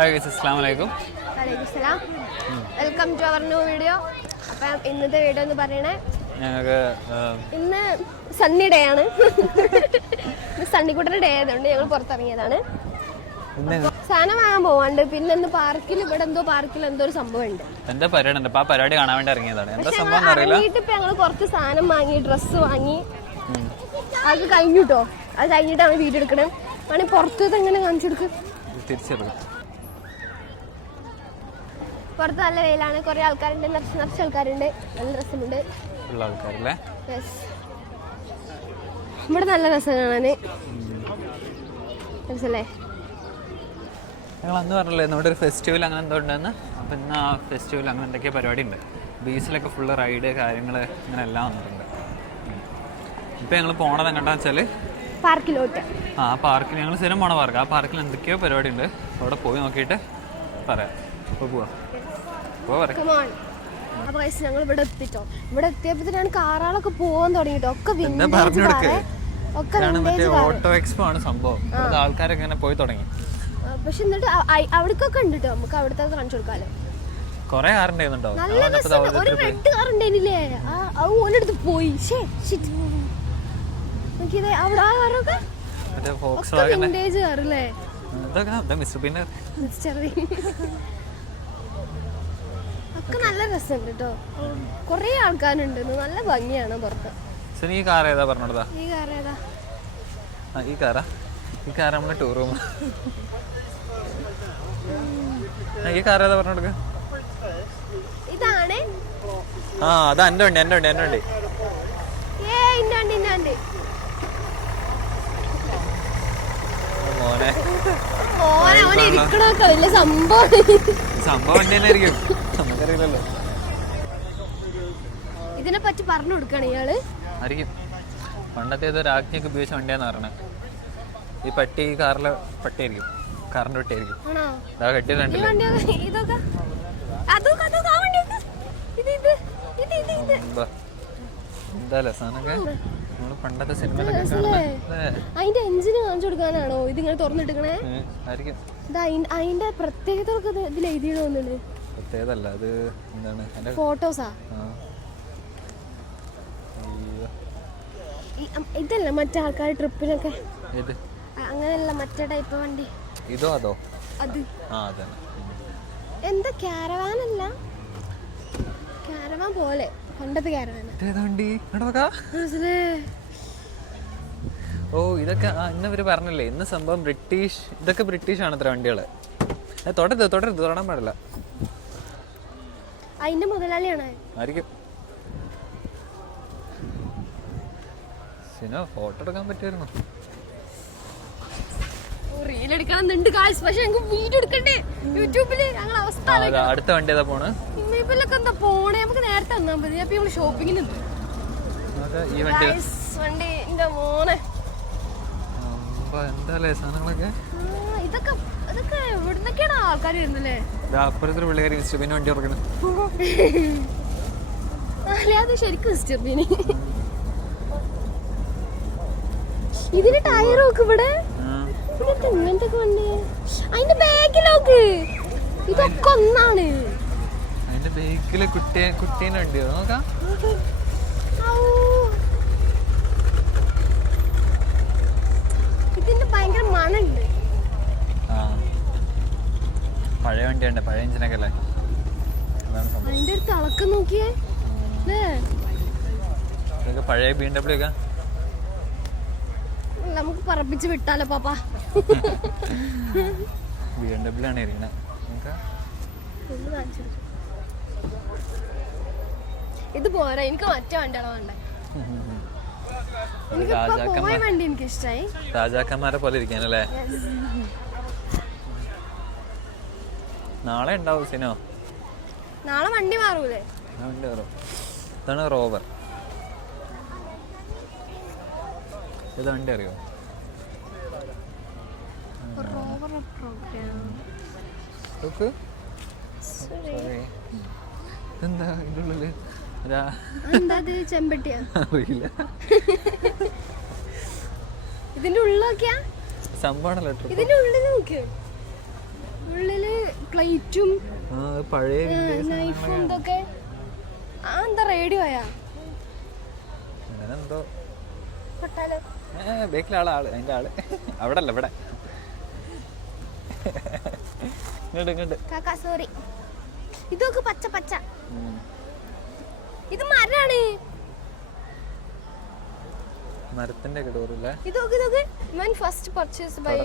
അസ്സലാമലൈക്കും. Welcome to our new video. അപ്പം ഇന്നത്തെ വീഡിയോ എന്ന് പറയണേ ഞങ്ങൾക്ക് ഇന്ന് സണ്ണി ഡേ ആണ്. സണ്ണിക്കുട്ടൻ്റെ ഡേ ആയതുകൊണ്ട് ഞങ്ങൾ പുറത്തിറങ്ങിയതാണ്. സാധനം വാങ്ങാൻ പോവാണ്ട്. പിന്നെ ഇന്ന് പാർക്കിൽ ഇവിടെ പാർക്കിൽ എന്തോ ഒരു സംഭവം ഉണ്ട്. എന്താ പരിപാടി ഉണ്ട്? ആ പരിപാടി കാണാൻ വേണ്ടി ഇറങ്ങിയതാണ്. എന്താ സംഭവം അറിയില്ല. ഇപ്പൊ ഞങ്ങൾ കുറച്ച് സാധനം വാങ്ങി, ഡ്രസ്സ് വാങ്ങി. അത് കഴിഞ്ഞിട്ടോ, അത് കഴിഞ്ഞിട്ടാണ് വീഡിയോ എടുക്കണേ. ആണെങ്കിൽ പുറത്തത് എങ്ങനെ കാണിച്ചെടുക്കും? തിരിച്ചെടുക്കും. പുറത്ത് നല്ല വെയിലാണ്, കുറെ ആൾക്കാരുണ്ട്, നിറച്ച് ആൾക്കാരുണ്ട്, നല്ല രസമുണ്ട്. ഇവിടെ നല്ല രസം കാണാന്. മനസ്സിലേ ഞങ്ങൾ അന്ന് പറഞ്ഞല്ലേ നമ്മുടെ ഒരു ഫെസ്റ്റിവൽ അങ്ങനെ എന്തോ ഉണ്ടെന്ന്. അപ്പം ഇന്ന് ആ ഫെസ്റ്റിവൽ അങ്ങനെ എന്തൊക്കെയോ പരിപാടി ഉണ്ട്. ബീച്ചിലൊക്കെ ഫുള്ള് റൈഡ് കാര്യങ്ങൾ അങ്ങനെ എല്ലാം വന്നിട്ടുണ്ട്. ഇപ്പം ഞങ്ങൾ പോണത് എങ്ങോട്ടാന്ന് വെച്ചാൽ പാർക്കിലോട്ട്. ആ പാർക്കിൽ ഞങ്ങൾ സ്ഥിരം പോണ പാർക്ക്. ആ പാർക്കിൽ എന്തൊക്കെയോ പരിപാടി ഉണ്ട്. അവിടെ പോയി നോക്കിയിട്ട് പറയാം. അപ്പോൾ പോവാം. അപ്പൊ ഞങ്ങൾ ഇവിടെ എത്തിട്ടോ. ഇവിടെ എത്തിയപ്പോഴത്തേനാണ് കാറുകളൊക്കെ പോവാൻ തുടങ്ങിട്ടോ. ഒക്കെ ഓട്ടോ എക്സ്പോ ആണ് സംഭവം. ആൾക്കാരൊക്കെ ഇങ്ങനെ പോയി തുടങ്ങി. പക്ഷെ എന്നിട്ട് അവിടേക്കൊക്കെ ഉണ്ട് കേട്ടോ. നമുക്ക് അവിടുത്തെ കാണിച്ചു കൊടുക്കാലോ. കൊറേ കാറുണ്ടായിരുന്നുണ്ടോ? ഒരു റെഡ് കാർ ഉണ്ടായിരുന്നില്ലേ? ഓനെടുത്ത് പോയി. അവിടെ ആ കാറൊക്കെ വിന്റേജ് കാറല്ലേ? ഒക്കെ നല്ല രസമുണ്ട് കേട്ടോ. കൊറേ ആൾക്കാരുണ്ട്. നല്ല ഭംഗിയാണ് പുറത്ത്. ഈ കാർ ഏതാ പറഞ്ഞോടാ? ഈ കാർ ഏതാ? ഈ കാറാ? ഈ കാർ നമ്മളെ ടൂർ റൂം. ഈ കാർ ഏതാ പറഞ്ഞോടുക്ക? ഇതാണ്. ആ അതാ എന്റെ വണ്ടി. എന്റെ വണ്ടി എന്റെ വണ്ടി. മോനെ സംഭവം വണ്ടി തന്നെ ആയിരിക്കും. നമുക്കറിയില്ലല്ലോ. ഇതിനെ പറ്റി പറഞ്ഞു കൊടുക്കണം ഇയാള്. ആയിരിക്കും. പണ്ടത്തെ ഏതോ രാജ്ഞിയൊക്കെ ഉപയോഗിച്ച വണ്ടിയാന്ന് പറഞ്ഞത്. ഈ പട്ടി ഈ കാറിലെ പട്ടിയായിരിക്കും. കാറിന്റെ പട്ടിയായിരിക്കും. എന്താ രസാനൊക്കെ നമ്മള് പണ്ടത്തെ സിനിമയിലൊക്കെ അതിന്റെ എഞ്ചിന് കാണിച്ചു കൊടുക്കാനാണോ ഇതിങ്ങനെ തുറന്നിട്ടിക്കണേ? അതിന്റെ പ്രത്യേകത ഇതിൽ എഴുതിയിടുന്നുണ്ട്. പ്രത്യേകതല്ല, അത് എന്താണ് ഫോട്ടോസാ. ഇതല്ല മറ്റേ ആൾക്കാർ ട്രിപ്പിനൊക്കെ അങ്ങനെയല്ല, മറ്റേ ടൈപ്പ് വണ്ടി. ഇതോ അതോ? അത് എന്താ കാരവാനല്ല, കാരവാൻ പോലെ പണ്ടത്തെ കാരവാൻ. ഓ ഇതൊക്കെ ഇന്നവര് പറഞ്ഞല്ലേ ഇന്ന് സംഭവം ബ്രിട്ടീഷ്. ഇതൊക്കെ ബ്രിട്ടീഷ് ആണ് ഇത്ര വണ്ടികള്. തൊടാൻ പാടില്ല. അതിന്റെ മുതലാളിയാണ് ആയിരിക്കും. ഫോട്ടോ എടുക്കാൻ പറ്റുമായിരുന്നു. അടുത്ത വണ്ടി ഏതാ പോണ്? നമുക്ക് നേരത്തെ വന്നാൽ മതി. അപ്പൊ നമ്മള് ഷോപ്പിങ്ങിന് എന്താ സാധനങ്ങളൊക്കെ ഇതൊക്കെ ഇതൊക്കെ എവിടുന്നൊക്കെയാണ് ആൾക്കാർ വരുന്നല്ലേ? അപ്പുറത്തൊരു പിള്ളേർ മിസ്റ്റർബീന് വണ്ടി ഇറക്കണം. അത് ശരിക്കും മിസ്റ്റർബീന്. ഇതിന് ടയർ നോക്ക് ഇവിടെ. ഇങ്ങനത്തെ വണ്ടി അതിന്റെ ബാക്കിലോക്ക്. ഇതൊക്കെ ഒന്നാണ്. അതിന്റെ ബാക്കില് കുട്ടീന്റെ വണ്ടിയോ നോക്കാം. ഇതിന്റെ ഭയങ്കര മണുണ്ട്. പഴയ വണ്ടിയുണ്ട്, പഴയ എഞ്ചിനൊക്കെ അല്ലേ. അതിന്റെ ഒരു തിളക്കം നോക്കിയേ. പഴയ BMW ഒക്കെ നമുക്ക് പറപ്പിച്ച് വിട്ടാലോ പാപ്പാ. BMW ആണ് ഇരിക്കണേ. ഇത് പോരാ, എനിക്ക് മറ്റേ വണ്ടിയാണോ വേണ്ടേ? വണ്ടി എനിക്ക് ഇഷ്ടായി. രാജാക്കന്മാരെ പോലെ ഇരിക്കാനല്ലേ. നാളെ ഉണ്ടാവും സിനോ. നാളെ വണ്ടി മാറൂലേ? വണ്ടി മാറും. ഇതാണ് റോവർ. ഇത് വണ്ടി അറിയോ? എന്താ ഇതിന്റെ ഉള്ളില്? ചെമ്പട്ടിയാ അറിയില്ല. ഇതിന്റെ ഉള്ളിൽ നോക്കിയാ സംഭവമാണല്ലോ. ഇതിന്റെ ഉള്ളിൽ നോക്ക്. ഉള്ളില് വൈറ്റും പഴയ നൈഫും ഇതൊക്കെ. ആ എന്താ റേഡിയോയാ അങ്ങനെ എന്തോ. പൊട്ടാലോ ബേക്കിലെ ആള് അതിന്റെ ആള് അവിടെ അല്ല ഇവിടെ. ഇങ്ങോട്ട് കാക്കാ സോറി. ഇതൊക്കെ പച്ച പച്ച. ഇത് മരാണ്. മരത്തിന്റെ ഒക്കെ ഡോറില്ലേ. ഇതൊക്കെ when first purchased by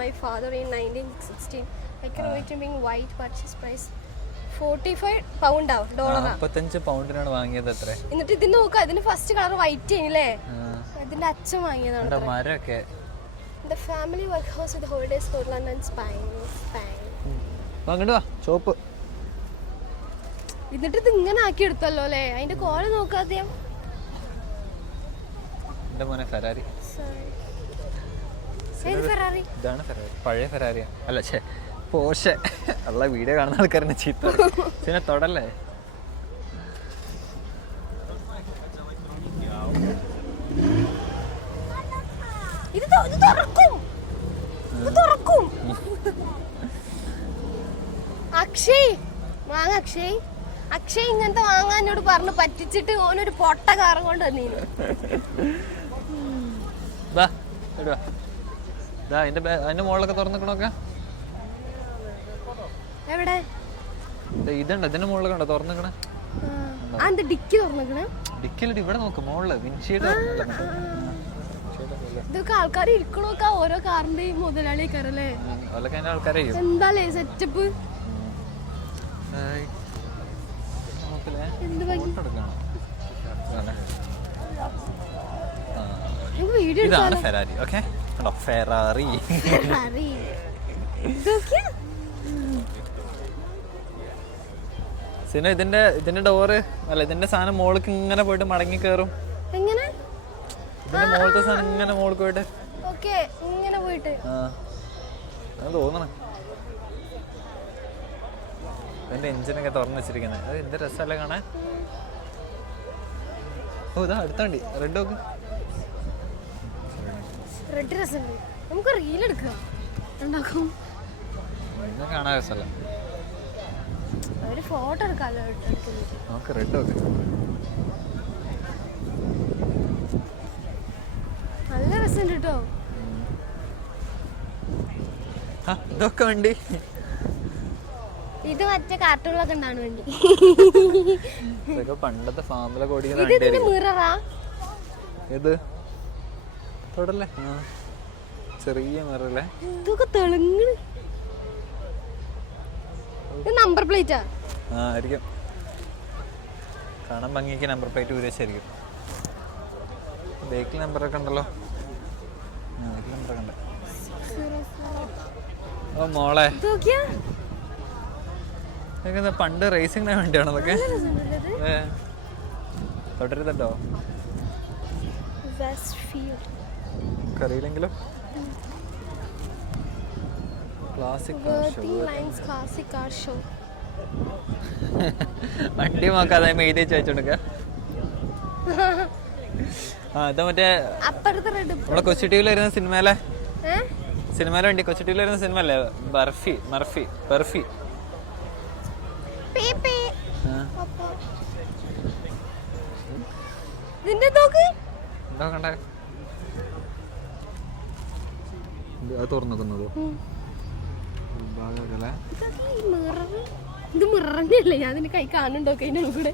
my father in 1916. I can wait being white purchase price 45 pound ഡോളറാ. 45 പൗണ്ടിനാണ് വാങ്ങിയത് അത്ര. എന്നിട്ട് ഇതിന് നോക്ക, ഇതിന് ഫസ്റ്റ് കളർ വൈറ്റ് ആണല്ലേ. ഇതിന്റെ അച്ഛൻ വാങ്ങിയതാണ്. മരമൊക്കെ The family workhouse with holidays Scotland and Spain. അങ്ങോട്ട് വാ ചോപ്പ്. എന്നിട്ട് ഇത് ഇങ്ങനെ ആക്കി എടുത്തല്ലോ അല്ലേ. അതിന്റെ കോല നോക്കാതെ. എന്റെ മോനെ ഫെറാറി. ഏത് ഫെറാറി? ഇതാണ് ഫെറാറി. പഴയ ഫെറാറിയാ. അല്ല ഛേ പോർഷെ. ഉള്ള വീഡിയോ കാണുന്ന ആൾക്കാരെന്നെ ചീത്ത പിന്നെ തൊടല്ലേ. ഇത് തുറക്കും. ഇത് തുറക്കും. അക്ഷയ് വാങ്ങ. അക്ഷയ് ഇങ്ങനത്തെ വാങ്ങാനോട് പറഞ്ഞു പറ്റിച്ചിട്ട് ഓനൊരു പൊട്ട കാറും കൊണ്ട് വന്നീനു. അതിന്റെ മുകളിലൊക്കെ തുറന്നിക്കണൊക്കെ. എവിടെ ഇതുണ്ട് ഇതിന്റെ മുകളിലൊക്കെ ഉണ്ടോ തുറന്നിക്കണേ. ഡിക്കി തുറന്നിക്കണേ. ഡിക്കിലിട്ട് ഇവിടെ നോക്ക് മുകളില് വിൻഷീൽഡ്. ഇതൊക്കെ ആൾക്കാർ ഇരിക്കണോക്കെ ഓരോ കാറിന്റെ മുതലാളി കയറല്ലേ. ആൾക്കാരെ എന്താലേ സെറ്റപ്പ്. ഇതാണ് ഫെറാറി. Okay Ferrari. സിന ഇതിന്റെ ഡോറ് അല്ല ഇതിന്റെ സാധനം മോൾക്ക് ഇങ്ങനെ പോയിട്ട് മടങ്ങി കയറും. എങ്ങനെ ഇതിന്റെ മോളത്തെ സാധനം ഇങ്ങനെ മോൾക്ക് പോയിട്ട് ഇങ്ങനെ പോയിട്ട് തോന്നണം. അതിന്റെ എഞ്ചിനൊക്കെ തുറന്നു വെച്ചിരിക്കുന്നത്. അത് എന്ത് രസമല്ലേ കാണാൻ. ഓ ഇതാ അടുത്ത വണ്ടി റെഡ് നോക്ക്. റെഡ് രസമുണ്ട്. നമുക്ക് റീൽ എടുക്കാം. കാണാൻ രസമല്ല. ഒരു ഫോട്ടോ എടുക്കാമല്ലോ. നമുക്ക് റെഡ് നോക്ക്. നല്ല രസമുണ്ട് കേട്ടോ. ഇതൊക്കെ വണ്ടി. ഇത് മറ്റേ കാർട്ടൂണിലൊക്കെ ഉണ്ടാണ് വണ്ടി. ഇതൊക്കെ പണ്ടത്തെ ഫാമിലൊക്കെ ഓടിക്കുന്ന മിററാ. ഏത് തൊടല്ലേ. ചെറിയ മിററല്ലേ. ഇതൊക്കെ തെളിങ്ങണ്. ഇത് നമ്പർ പ്ലേറ്റാ. ആയിരിക്കും. കാണാൻ ഭംഗിക്ക് നമ്പർ പ്ലേറ്റ് ഉപയോഗിച്ചായിരിക്കും. ബേക്കിൽ നമ്പറൊക്കെ ഉണ്ടല്ലോ. നമ്പറൊക്കെ ഉണ്ട്. ഓ മോളെ പണ്ട് റേസിംഗിന് വേണ്ടിയാണോ അതൊക്കെ. തുടരുതട്ടോ അറിയില്ലെങ്കിലും. വണ്ടി നോക്കാതെ മെയ്ത് വെച്ചോടുക്ക. ഇത് മറ്റേ നമ്മളെ കൊച്ചി ടിവിയിൽ വരുന്ന സിനിമയിലെ വേണ്ടി കൊച്ചി ടിവിയിൽ വരുന്ന സിനിമ അല്ലേ ബർഫി. തുറന്നോ ഇത് മിററല്ലേ. ഞാൻ അതിന്റെ കൈ കാണുന്നുണ്ടോ അതിന്റെ കൂടെ.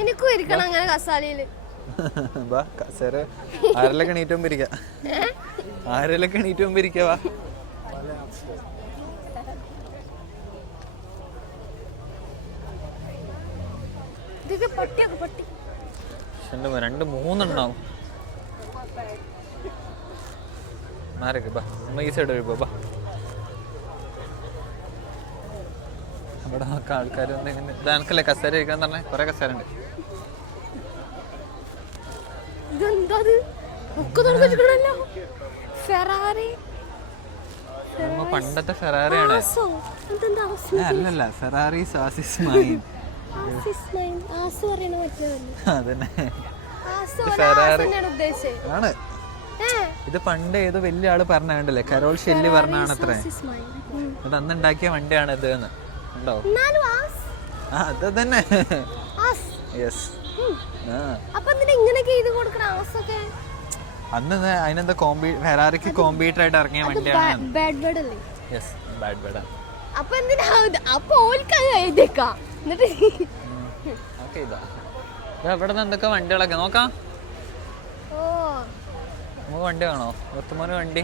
എനിക്കും ഇരിക്കണം അങ്ങനെ കസാലയില്. ആരെല്ലാം എണീറ്റുമ്പോ ഇരിക്കാ. രണ്ട് മൂന്നെണ്ണാവും. ഈ സൈഡ് ഒഴിപ്പോ. അവിടെ നോക്കാം ആൾക്കാർ ഇതാണക്കല്ലേ കസേര ഇരിക്കാൻ തന്നെ കൊറേ കസേര ഉണ്ട്. പണ്ടത്തെ ഫെറാറിയാണ്. അല്ലല്ല ഫെറാറി അതന്നെ ഫെറാറി ആണ്. ഇത് പണ്ട് ഏതോ വലിയ ആള് പറഞ്ഞല്ലേ, കരോൾ ഷെല്ലി പറഞ്ഞാണ് അത്രേ. അത് അന്ന് ഉണ്ടാക്കിയ വണ്ടിയാണ് ഇത് എന്ന് ഉണ്ടോ? ആ അത് തന്നെ. യെസ്. അന്ന് അതിനെന്താ ഫെറാറിക്ക് കോമ്പീറ്റർ ആയിട്ട് ഇറങ്ങിയ വണ്ടിയാണ്. Yes, bad bird. ഇവിടെ നിന്ന് എന്തൊക്കെ വണ്ടികളൊക്കെ നോക്കാം. നമുക്ക് വണ്ടി വേണോ? ഒത്തുമോന് വണ്ടി.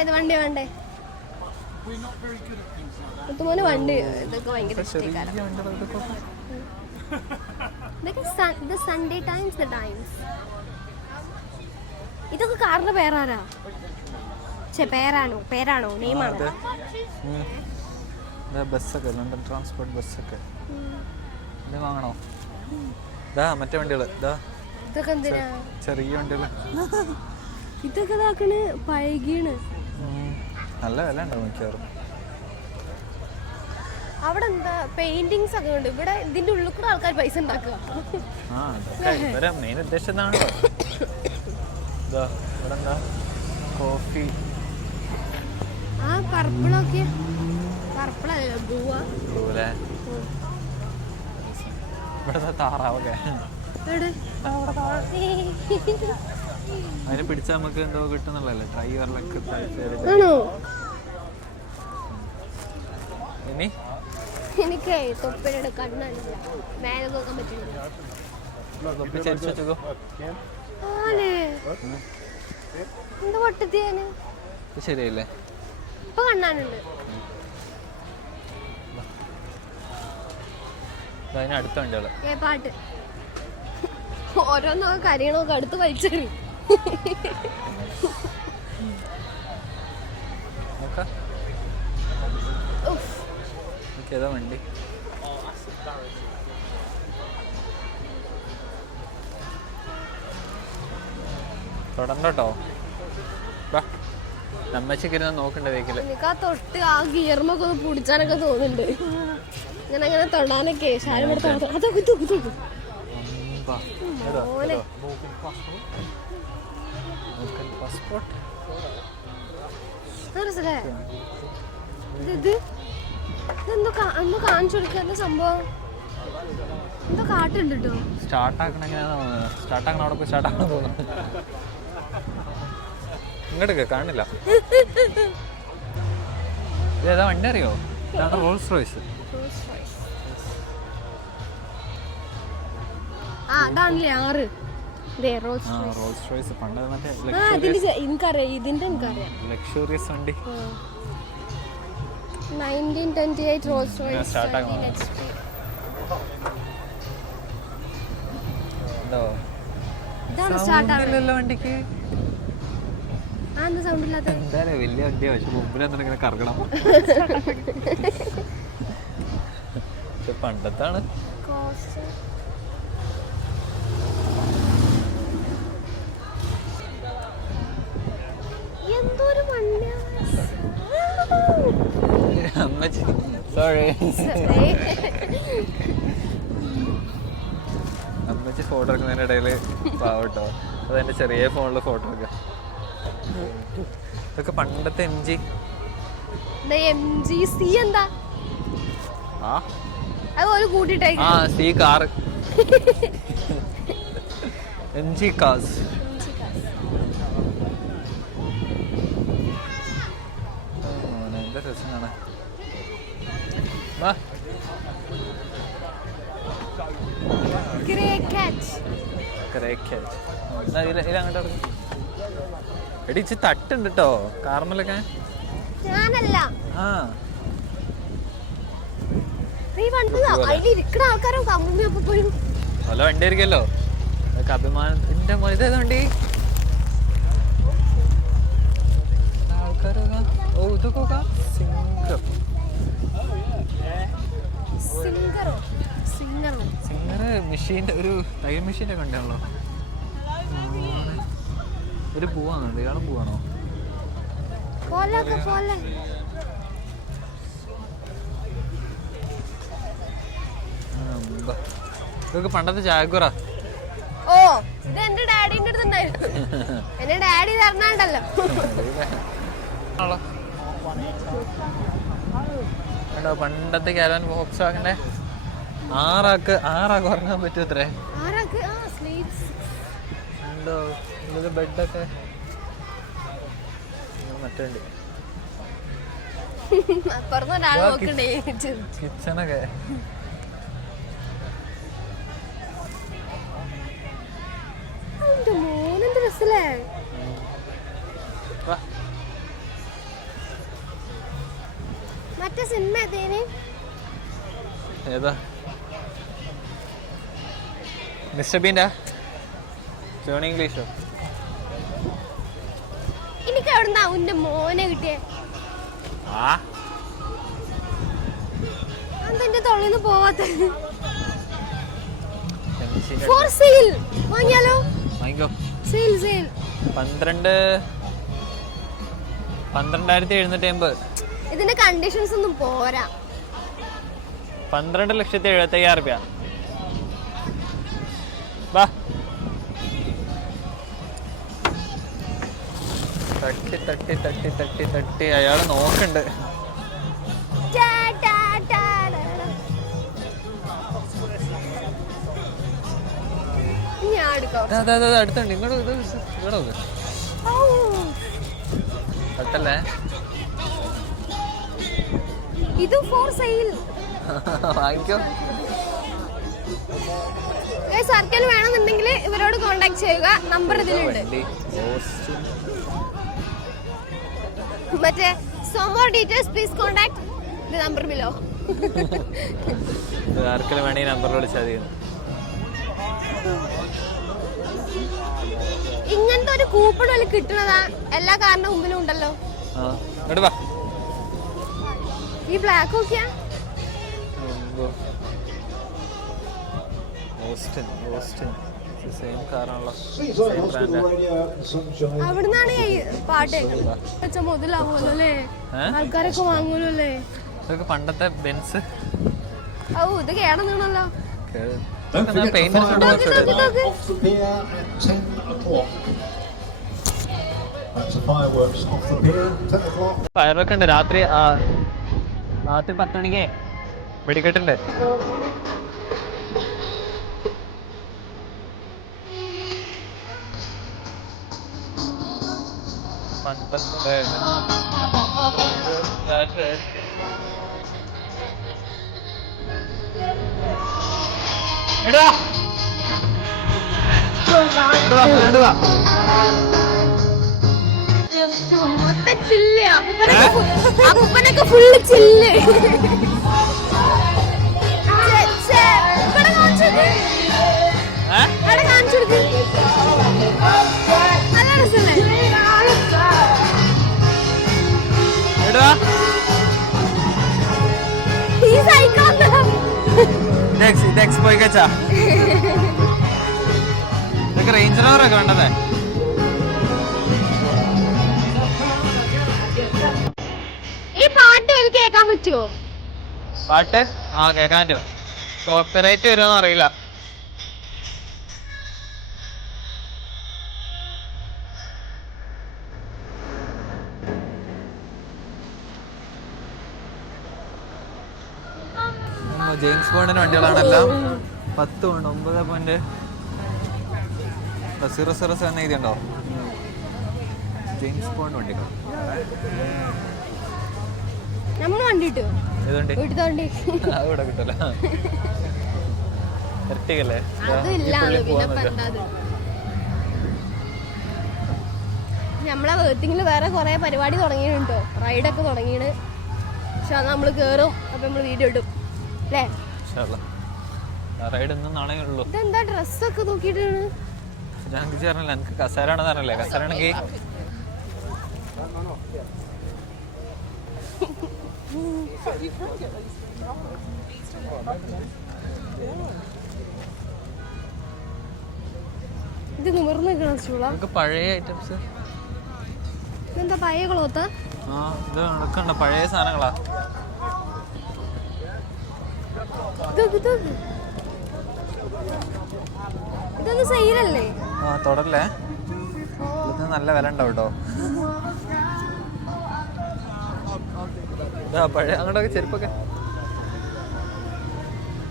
ഏത് വണ്ടി വേണ്ടേ? ഒത്തുമോന് വണ്ടി ഇതൊക്കെ ഭയങ്കര സൺഡേ ടൈംസ് ഇതൊക്കെ കാറിന്റെ പേരാരാ? പേരാണോ നെയിമാണോ? ബസ്സൊക്കെ ലണ്ടൻ ട്രാൻസ്പോർട്ട് ബസ്സൊക്കെ ഇത് വാങ്ങണോ? ഇതാ മറ്റേ വണ്ടികള്, ഇതാ ഇതൊക്കെ എന്തിനാ? ചെറിയ വണ്ടികള്. ഇതൊക്കെ ഇതാക്കണ് പഴകീണ്. നല്ല വില ഉണ്ടാവും മിക്കവാറും. അവിടെ എന്താ പെയിന്റിങ്സ് ഒക്കെ ഉണ്ട്. ഇവിടെ ഇതിന്റെ ഉള്ളിൽ കൂടെ ആൾക്കാർ പൈസ ഉണ്ടാക്കുക. മെയിൻ ഉദ്ദേശം കോഫി. ആ പർപ്പിളൊക്കെ ഇവിടെ താറാവൊക്കെ അതിനെ പിടിച്ചാൽ നമുക്ക് എന്തോ കിട്ടുന്നുള്ളല്ലേ? ഡ്രൈവറിലൊക്കെ ഇനി എനിക്ക് തൊപ്പിയുടെ കണ്ണല്ല മേലെ നോക്കാൻ പറ്റില്ല. എന്താ പൊട്ടത്തിയാന് ശരിയല്ലേ? ഇപ്പൊ കണ്ണാനുണ്ട്. അടുത്ത വണ്ടികള് പാട്ട് ഓരോന്നോ കാര്യങ്ങളൊക്കെ അടുത്ത് വലിച്ചെറി. ഏതാ വണ്ടി? തുടണ്ടോ? നമ്മച്ചിരുന്ന നോക്കണ്ട വെക്കില്ല. എനിക്ക് ആ തൊട്ട് ആ ഗിയർമൊക്കെ ഒന്ന് പിടിച്ചാനൊക്കെ തോന്നുന്നുണ്ട്. ഇങ്ങനെ അങ്ങനെ തൊടാനൊക്കെ എന്തോ കാണിച്ചു കൊടുക്കുക. എന്താ സംഭവം? എന്തോ കാട്ടുണ്ട് കേട്ടോ. സ്റ്റാർട്ടാക്കണ സ്റ്റാർട്ടാക്കണ അവിടെ പോയി സ്റ്റാർട്ടാക്കണ തോന്നുന്നു. ഇങ്ങോട്ടൊക്കെ കാണില്ല. ഇതേതാ വണ്ടി അറിയോ? ഇതാണ് റോൾസ് റോയ്സ്. റോൾസ് റോയ്സ് പണ്ട് മറ്റേ ലക്ഷറിയസ് വണ്ടി. 1928 റോൾസ് റോയ്സ് വണ്ടിക്ക് എന്തായാലും വലിയ വണ്ടിയാ. പക്ഷെ മുമ്പിലെന്താ കറങ്ങണം. പണ്ടത്താണ്. അമ്മച്ചി ഫോട്ടോ എടുക്കുന്നതിന്റെ ഇടയില് പാവട്ടോ അതെന്റെ ചെറിയ ഫോണില് ഫോട്ടോ എടുക്കുക. ഇതൊക്കെ പണ്ടത്തെ MG. എന്താ സി കാർ. MG കാസ്. എന്താ രസം കാണാൻ. എടി ഇച്ചി തട്ടുണ്ട് കേട്ടോ കാർമലൊക്കെ. ആ പല വണ്ടി ആയിരിക്കല്ലോ. അതൊക്കെ അഭിമാനം. എന്റെ ഇതേതാ വണ്ടി? ആൾക്കാരൊക്കെ ഓ ഇതൊക്കെ സിംഗർ മെഷീൻ്റെ ഒരു തയ്യൽ മെഷീൻ്റെ ഒക്കെ ഉണ്ടല്ലോ. ഒരു പൂവാണോ? ഇയാളും പൂവാണോ? ഇതൊക്കെ പണ്ടത്തെ ജാഗ്വറാ. ഓ ഇത് എന്റെ ഡാഡിന്റെ അടുത്ത് ഉണ്ടായിരുന്നു. എന്റെ ഡാഡി തരണുണ്ടല്ലോ. പണ്ടത്തെ കാരവൻ ബോക്സ് വാങ്ങണ്ടേ 6 ആൾക്ക് ഉറങ്ങാൻ പറ്റും അത്രേ. ഉണ്ടോ ഇതില് ബെഡൊക്കെ മറ്റേ കിച്ചണൊക്കെ. മറ്റേ സിനിമ ഏതാ മിസ്റ്റർ ബീൻ്റെ ജോണി ഇംഗ്ലീഷോ? എനിക്ക് എവിടുന്നാ അവന്റെ മോനെ കിട്ടിയേ? അതെന്റെ തൊള്ളിന്ന് പോവാത്ത. ഫോർ സെയിൽ വാങ്ങിയാലോ? വാങ്ങിക്കോ. Sale sale 12,780. ഇതിന്റെ കണ്ടീഷൻസ് ഒന്നും പോരാ. 12,75,000 വാ. തട്ടി അയാള് നോക്കണ്ട്. അടുത്തുണ്ട് ഇങ്ങോട്ട് ഇങ്ങോട്ട് തട്ടല്ലേ. ഇത് ഫോർ സെയിൽ വാങ്ങിക്കോ. സർക്കിൾ വേണമെന്നുണ്ടെങ്കിൽ ഇവരോട് കോണ്ടാക്ട് ചെയ്യുക. നമ്പർ ഇതിലുണ്ട്. മറ്റേ so more details please contact the number below. ആർക്കെങ്കിലും വേണമെങ്കിൽ നമ്പർ വിളിച്ചാൽ മതി. ഇങ്ങനത്തെ ഒരു കൂപ്പൺ വല്ല കിട്ടുന്നതാ എല്ലാ കാറിന്റെ മുമ്പിലും ഉണ്ടല്ലോ. ഈ ബ്ലാക്ക് നോക്കിയാ അവിടുന്നാണ് പാട്ട് കേൾക്കുന്നത്. മുതലാവുമല്ലോ അല്ലേ? ആൾക്കാരൊക്കെ വാങ്ങൂലോ അല്ലേ? പണ്ടത്തെ ബെൻസ്. ഓ ഇത് കേടന്നല്ലോ. ഫയർവർക്ക് ഉണ്ട് രാത്രി 10 മണിക്ക് വെടിക്കെട്ടുണ്ട്. അപ്പനൊക്കെ ഫുള്ള് ചില്ല്. നല്ല രസമല്ലേ? ഇതൊക്കെ റേഞ്ച് റോവറൊക്കെ വേണ്ടതേ. ഈ പാട്ട് കേൾക്കാൻ പറ്റുമോ? പാട്ട് കേൾക്കാൻ പറ്റുമോ? കോപ്പിറൈറ്റ് വരുമോന്ന് അറിയില്ല. ജെയിംസ് ബോണ്ടിന്റെ വണ്ടികളാണെല്ലാം 10.9.007 എഴുതിയുണ്ടോ? ജെയിംസ് ബോണ്ട് വണ്ടികൾ. നമ്മൾ കണ്ടിട്ടോ ഏതുണ്ട്? ഇവിടെ കിട്ടല എർട്ടിഗല്ലേ? നമ്മളെ വേർത്തിങ്ങിൽ വേറെ കുറെ പരിപാടി തുടങ്ങിയിട്ടുണ്ടോ? റൈഡൊക്കെ തുടങ്ങിയിട്ട്. പക്ഷെ അത് നമ്മള് കേറും. അപ്പൊ നമ്മള് വീഡിയോ ഇടും അല്ലേ? ഇതെന്താ ഡ്രസ്സൊക്കെ നോക്കിയിട്ടാണ്? എനിക്ക് കസേരാണെന്ന് പറഞ്ഞല്ലേ? കസേരാണെങ്കിൽ ഇത് നിവർന്ന് നിൽക്കണ സ്റ്റൂളാ? പഴയ ഐറ്റംസ്. ഇതെന്താ പഴയ ക്ലോത്ത്? ഇത് നടക്കണ്ട പഴയ സാധനങ്ങളാ. ഇതൊന്ന് സെയിലല്ലേ? ആ തുടരല്ലേ, ഇത് നല്ല വില ഉണ്ടാവും കേട്ടോ. പഴയ അങ്ങോട്ടൊക്കെ ചെരുപ്പൊക്കെ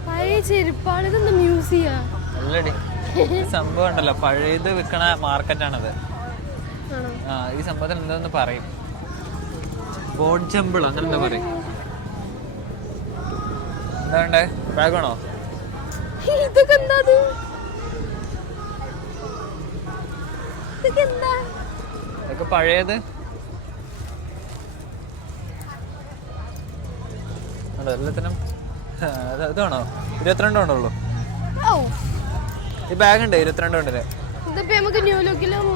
പഴയ ചെരുപ്പാണ്. ഇതൊന്ന് മ്യൂസിയാ അല്ലടി, സംഭവം ഉണ്ടല്ലോ, പഴയത് വിൽക്കണ മാർക്കറ്റാണത്. ആ ഈ സംഭവത്തിന് എന്താന്ന് പറയും, ബോട്ട് ജമ്പിൾ അങ്ങനെ എന്താ പറയും. എന്താ വേണ്ടേ, ബാഗ് വേണോ? ഇതൊക്കെ എന്താ? ഇതൊക്കെ പഴയത് എല്ലാത്തിനും. ഇത് വേണോ? 22 കൊണ്ടുള്ളൂ ഈ ബാഗ് ഉണ്ട്, 22 കൊണ്ടില്ലേ. ഇതിപ്പോ നമുക്ക് ന്യൂ ലുക്കിലും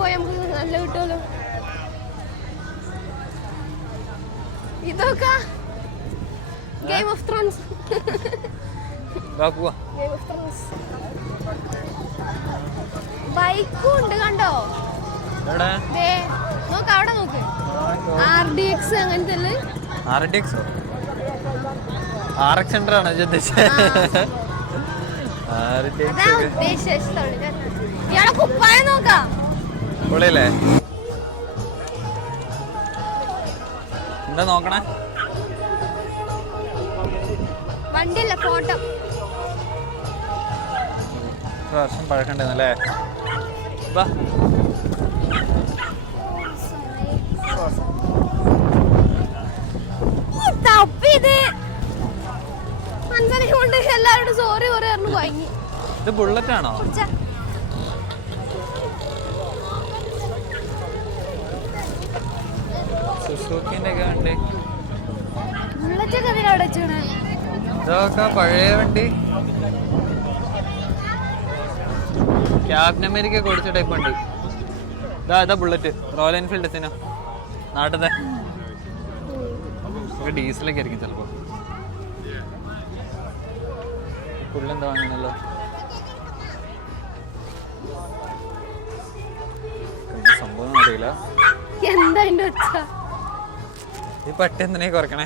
പോയാൽ നമുക്ക് നല്ല കിട്ടുമല്ലോ. ഇതൊക്കെ ഗെയിം ഓഫ് ത്രോൺസ്. ബൈക്കും ഉണ്ട് കണ്ടോ? നോക്ക് അവിടെ നോക്ക്, RDX അങ്ങനത്തെ ആണ് കുപ്പായം നോക്കാം. എന്താ നോക്കണേ? വണ്ടിയല്ല, ഫോട്ടോ. വർഷം പഴക്കണ്ടെന്നല്ലേ. എല്ലാരോടും സോറി പറയാറുണ്ട്. വാങ്ങി. ഇത് ബുള്ളറ്റ് ആണോ? സുസുക്കിന്റെ ഒക്കെ വണ്ടി. ബുള്ളറ്റ് ഒക്കെ അവിടെ വെച്ചാണ്. ഇതൊക്കെ പഴയ വണ്ടി, ക്യാപ്റ്റൻ അമേരിക്ക കൊടുത്ത ടൈപ്പ് വണ്ടി. ഇതാ ബുള്ളറ്റ്, റോയൽ എൻഫീൽഡ് എത്തിനോ നാട്ടിലെ. ഡീസലൊക്കെ ആയിരിക്കും ചിലപ്പോ. പുള്ളെന്താ വാങ്ങുന്നല്ലോ. സംഭവം അറിയില്ല. എന്താ ഈ പട്ടി എന്തിനാ കുറക്കണേ?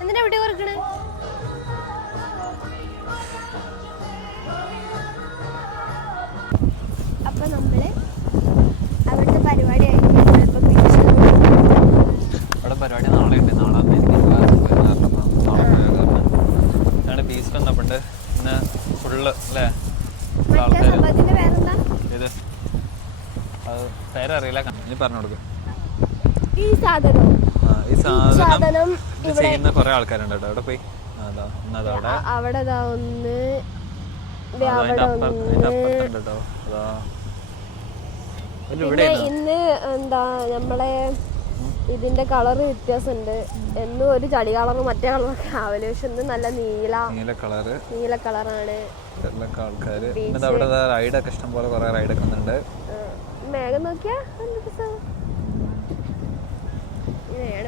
എന്തിനാ ഇവിടെ കുറക്കണേ? അപ്പൊ നമ്മള് അവിടുത്തെ പരിപാടി അവിടെ പരിപാടി നാളെ ഉണ്ട്. നാളെ ഞങ്ങളുടെ ബീച്ചിൽ വന്നപ്പോണ്ട് ഇന്ന് ഫുള്ള് അല്ലേ ആൾക്കാർ. ഇത് അത് പേരറിയില്ല, നീ പറഞ്ഞു കൊടുക്കും. ഈ സാധനം ഇത് ചെയ്യുന്ന കുറെ ആൾക്കാരുണ്ട് കേട്ടോ. അവിടെ പോയി അവിടെ ഒന്ന് ഇന്ന് എന്താ നമ്മളെ ഇതിന്റെ കളറ് വ്യത്യാസമുണ്ട്. എന്നും ഒരു ചളി കളറ് മറ്റേ കളറൊക്കെ ആവല്, പക്ഷെ ഇന്ന് നല്ല നീല കളറാണ്. റൈഡൊക്കെ ഇഷ്ടം പോലെ കുറെ റൈഡൊക്കെ വന്നിട്ടുണ്ട്. മേഘം നോക്കിയാ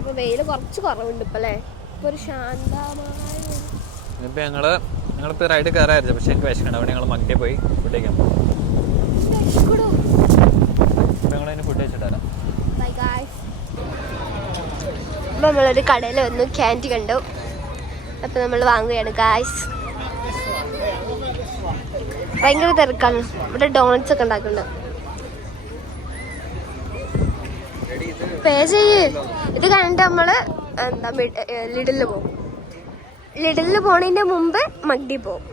ഇപ്പൊ വെയില് കുറച്ച് കുറവുണ്ട് ഇപ്പൊ അല്ലേ. ഇപ്പൊ ഒരു ശാന്തമായ ഇപ്പൊ ഞങ്ങളിപ്പോ റൈഡ് കയറായിരുന്നു, പക്ഷെ എനിക്ക് വിശക്കണം. അവിടെ ഞങ്ങൾ മറ്റേ പോയി ഫുഡ് കഴിക്കാൻ പോകും. ഞങ്ങളതിന് ഫുഡ് കഴിച്ചിട്ടാ. നമ്മളൊരു കടയിൽ വന്നു, ക്യാൻറ്റി കണ്ടു. അപ്പൊ നമ്മൾ വാങ്ങുകയാണ് ഗായ്സ്. ഭയങ്കര തിരക്കാണ് ഇവിടെ. ഡോണറ്റ്സ് ഒക്കെ ഉണ്ടാക്കുന്നുണ്ട്. പേ ചെയ്യ്. ഇത് കഴിഞ്ഞിട്ട് നമ്മള് എന്താ ലിഡില് പോകും. ലിഡില് പോണതിന്റെ മുമ്പ് മഗ്ഡി പോകും.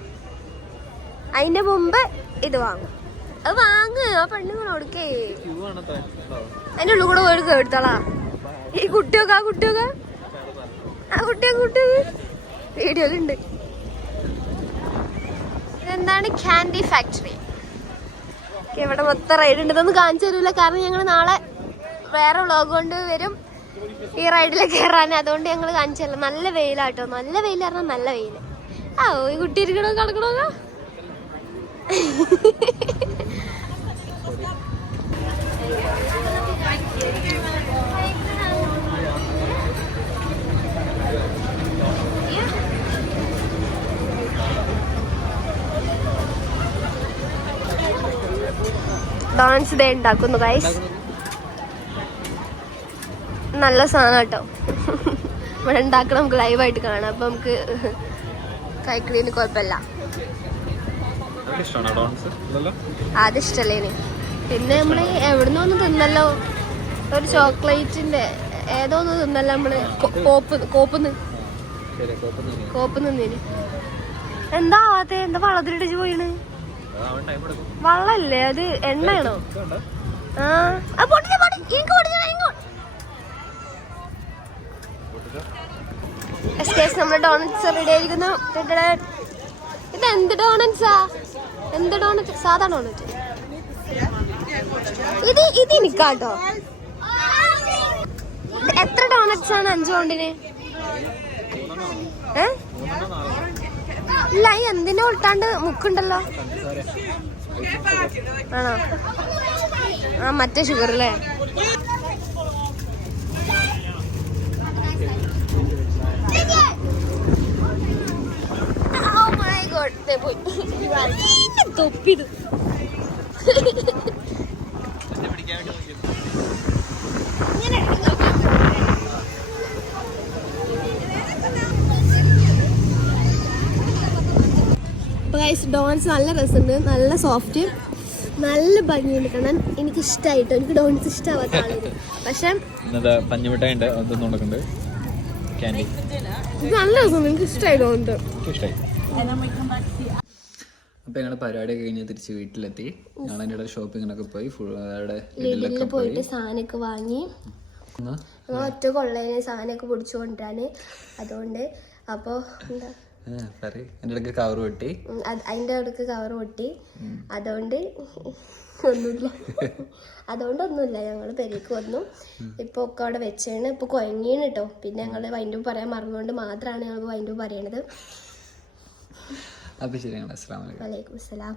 അതിന്റെ മുമ്പ് ഇത് വാങ്ങും. അത് വാങ്ങ്. ആ പെണ്ണുങ്ങൾ കൊടുക്കേ. അതിന്റെ ഉള്ളിൽ കൂടെ പോയി കേടുത്താളാ. ഈ കുട്ടിയൊക്കെ വീഡിയോയിലുണ്ട്. ഇതെന്താണ് ക്യാൻഡി ഫാക്ടറി. ഇവിടെ മൊത്തം റൈഡ് ഉണ്ട്. ഇതൊന്നും കാണിച്ചു തരൂല, കാരണം ഞങ്ങൾ നാളെ വേറെ വ്ളോഗ് കൊണ്ട് വരും ഈ റൈഡിൽ കയറാൻ. അതുകൊണ്ട് ഞങ്ങൾ കാണിച്ചു തരില്ല. നല്ല വെയിലാട്ടോ, നല്ല വെയിൽ പറഞ്ഞാൽ നല്ല വെയിൽ. ഈ കുട്ടി ഇരിക്കണോ കിടക്കണോ? ഡോണറ്റ്സ് ഇതേ ഉണ്ടാക്കുന്നു ഗൈസ്. നല്ല സാധനം കേട്ടോ. ഇവിടെ ഉണ്ടാക്കണം, നമുക്ക് ലൈവായിട്ട് കാണാം. അപ്പൊ നമുക്ക് കഴിക്കണേന് കുഴപ്പമില്ല. ഇഷ്ടമാണോ ഡോൺസ്? ആദ്യം ഇഷ്ടല്ലേന്, പിന്നെ നമ്മള് എവിടുന്ന് ഒന്ന് തിന്നല്ലോ, ഒരു ചോക്ലേറ്റിന്റെ ഏതോ ഒന്ന് തിന്നല്ലോ നമ്മള്, കോപ്പ് നിന്നേന്. എന്താ ആവാത്തെ? എന്താ വള്ളത്തിലിടിച്ച് പോയിണ്? വള്ളല്ലേ അത്, എണ്ണയാണോ? നമ്മുടെ ഡോണറ്റ്സ് റെഡി ആയിരിക്കുന്നു. ഇത് എന്ത് ഡോണറ്റ്സാ? എന്ത് ഡോണറ്റ്? സാധാ ഡോണറ്റ്. ഇത് എനിക്കാട്ടോ. എത്ര ഡോണറ്റ്സ് ആണ് 5 പൗണ്ടിന്? ഇല്ല, ഈ എന്തിനാ ഉൾട്ടാണ്ട് മുക്കുണ്ടല്ലോ. ആണോ? ആ മറ്റേ ഷുഗർ അല്ലേ? തൊപ്പിത് ഡോൺസ് നല്ല രസമുണ്ട്, നല്ല സോഫ്റ്റ്, നല്ല ഭംഗിയുണ്ട് കാണാൻ. എനിക്ക് ഇഷ്ടമായിട്ടോ. എനിക്ക് ഡോൺസ് ഇഷ്ടമാവാത്ത ആളാണ്, പക്ഷെ പഞ്ഞുമിഠായി ഉണ്ട്, അതൊന്നും നടക്കുന്നുണ്ട്. ഇത് നല്ല രസമുണ്ട്, എനിക്ക് ഇഷ്ടമായി ഡോൺസ്. അപ്പൊ ഞങ്ങള് പരിപാടിയൊക്കെ കഴിഞ്ഞ് തിരിച്ച് വീട്ടിലെത്തി. ഞങ്ങളതിൻ്റെ ഷോപ്പിങ്ങിനൊക്കെ പോയി, ലിഡിലിൽ പോയിട്ട് സാധനമൊക്കെ വാങ്ങി. ഒറ്റ കൊള്ളേന് സാധനമൊക്കെ പൊടിച്ചു കൊണ്ടിട്ടാണ്. അതുകൊണ്ട് അപ്പൊ അതിൻ്റെ ഇടയ്ക്ക് കവർ പൊട്ടി. അതുകൊണ്ട് ഒന്നുമില്ല. ഞങ്ങള് പെരേക്ക് വന്നു. ഇപ്പൊ ഒക്കെ അവിടെ വെച്ചാണ്. ഇപ്പൊ കുഴങ്ങീണ് കേട്ടോ. പിന്നെ ഞങ്ങള് വൈൻഡപ്പ് പറയാൻ മറന്നുകൊണ്ട് മാത്രമാണ് ഞങ്ങൾ വൈൻഡപ്പ് പറയണത്. അപ്പൊ ശരി, അസ്സലാമു അലൈക്കും. വലൈക്കും അസ്സലാം.